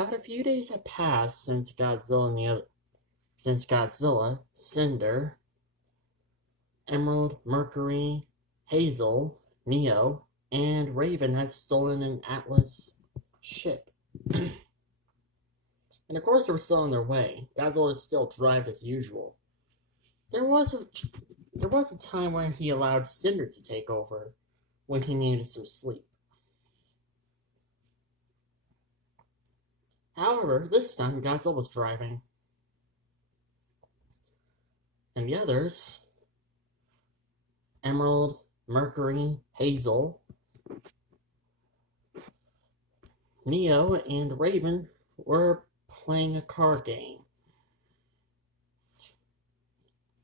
About a few days had passed since Godzilla, Cinder, Emerald, Mercury, Hazel, Neo, and Raven had stolen an Atlas ship. And of course they were still on their way. Godzilla still drove as usual. There was a there was a time when he allowed Cinder to take over when he needed some sleep. However, this time Godzilla was driving, and the others, Emerald, Mercury, Hazel, Neo, and Raven, were playing a card game.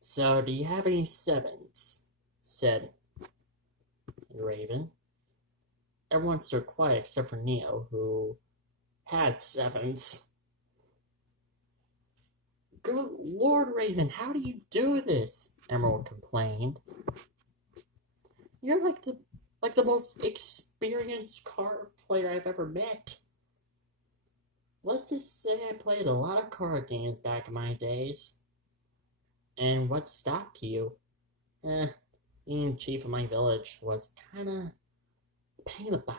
So, do you have any sevens? Said Raven. Everyone stood quiet except for Neo, who had sevens. Good Lord, Raven, how do you do this? Emerald complained. You're like the most experienced card player I've ever met. Let's just say I played a lot of card games back in my days. And what stopped you? Being chief of my village was kinda a pain in the butt,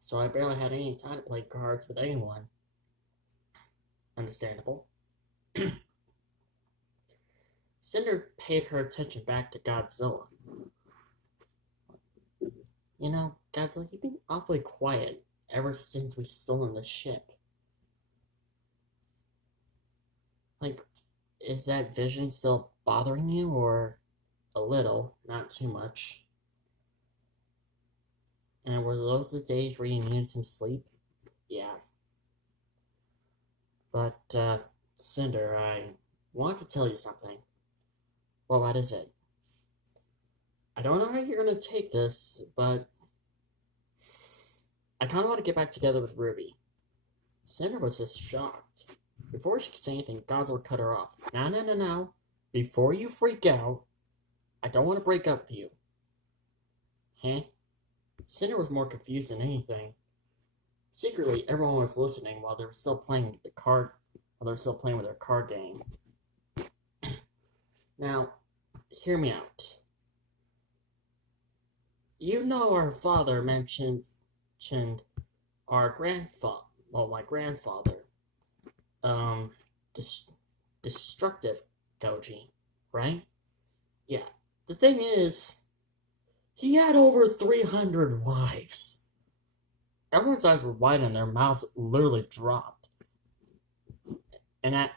so I barely had any time to play cards with anyone. Understandable. Cinder paid her attention back to Godzilla. You know, Godzilla, you've been awfully quiet ever since we stolen the ship. Like, is that vision still bothering you, or a little, not too much? And were those the days where you needed some sleep? Yeah. But, Cinder, I want to tell you something. Well, what is it? I don't know how you're gonna take this, but I kinda want to get back together with Ruby. Cinder was just shocked. Before she could say anything, Godzilla cut her off. No. Before you freak out, I don't want to break up with you. Huh? Cinder was more confused than anything. Secretly, everyone was listening while they were still playing with their card game. Now, hear me out. You know our father mentioned our grandfather, well, my grandfather, um, destructive Goji, right? Yeah. The thing is, he had over 300 wives. Everyone's eyes were wide and their mouths literally dropped. And at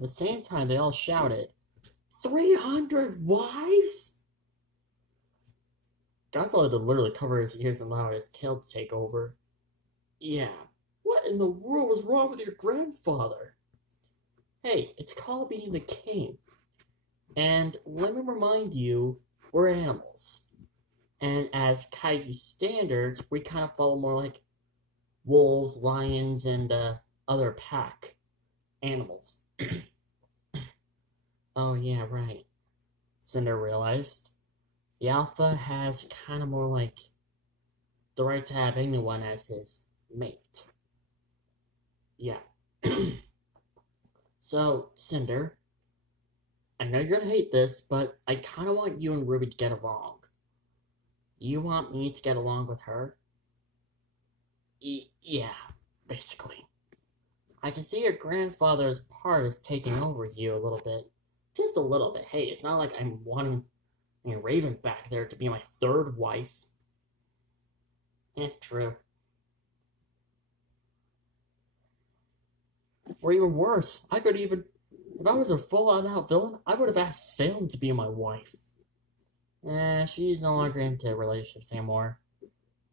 the same time, they all shouted, 300 wives? Godzilla had to literally cover his ears and allow his tail to take over. Yeah, what in the world was wrong with your grandfather? Hey, it's called being the king. And let me remind you, we're animals. And as kaiju standards, we kind of follow more like wolves, lions, and other pack animals. Oh, yeah, right. Cinder realized. The alpha has kind of more like the right to have anyone as his mate. Yeah. So, Cinder, I know you're gonna hate this, but I kind of want you and Ruby to get along. You want me to get along with her? Yeah, basically. I can see your grandfather's part is taking over you a little bit. Just a little bit. Hey, it's not like I'm wanting Raven back there to be my third wife. True. Or even worse, if I was a full-on-out villain, I would have asked Salem to be my wife. She's no longer into relationships anymore.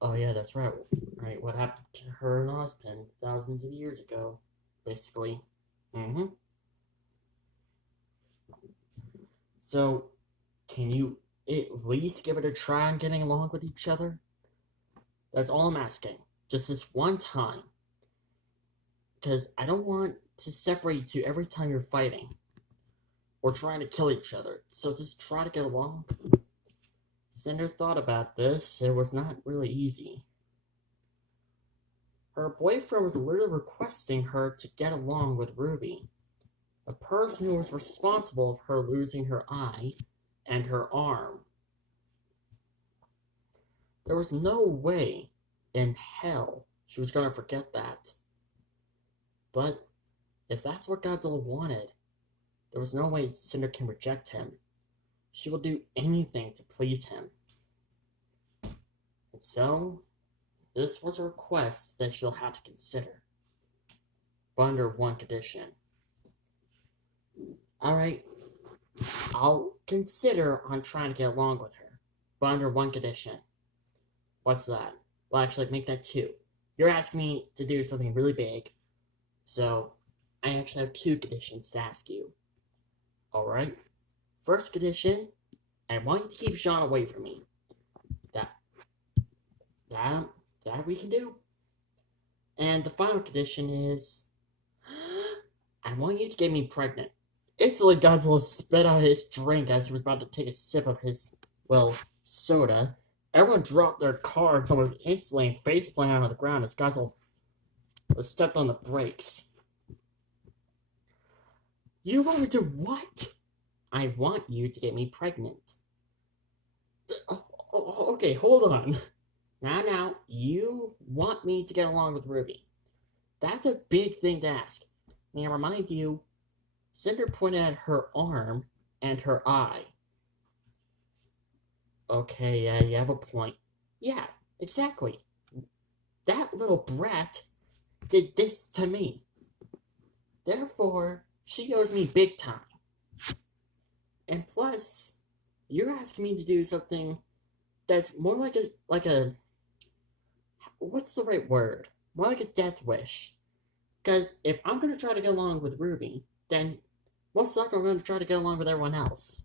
Oh yeah, that's right. Right, what happened to her and Ozpin thousands of years ago, basically. Mm-hmm. So, can you at least give it a try on getting along with each other? That's all I'm asking. Just this one time. Because I don't want to separate you two every time you're fighting. Or trying to kill each other. So just try to get along. Cinder thought about this. It was not really easy. Her boyfriend was literally requesting her to get along with Ruby, the person who was responsible for her losing her eye and her arm. There was no way in hell she was going to forget that. But if that's what Godzilla wanted, there was no way Cinder can reject him. She will do anything to please him. And so, this was a request that she'll have to consider. But under one condition. Alright, I'll consider on trying to get along with her. But under one condition. What's that? Well, actually, make that two. You're asking me to do something really big. So, I actually have two conditions to ask you. Alright? First condition, I want you to keep Sean away from me. That we can do. And the final condition is, I want you to get me pregnant. Instantly, Godzilla spit out his drink as he was about to take a sip of his, soda. Everyone dropped their cards almost instantly and faceplanted onto the ground as Godzilla stepped on the brakes. You want me to what? I want you to get me pregnant. Okay, hold on. Now, you want me to get along with Ruby. That's a big thing to ask. May I remind you, Cinder pointed at her arm and her eye. Okay, yeah, you have a point. Yeah, exactly. That little brat did this to me. Therefore, she owes me big time. And plus, you're asking me to do something that's more like a what's the right word? More like a death wish. Because if I'm going to try to get along with Ruby, then most likely I'm going to try to get along with everyone else.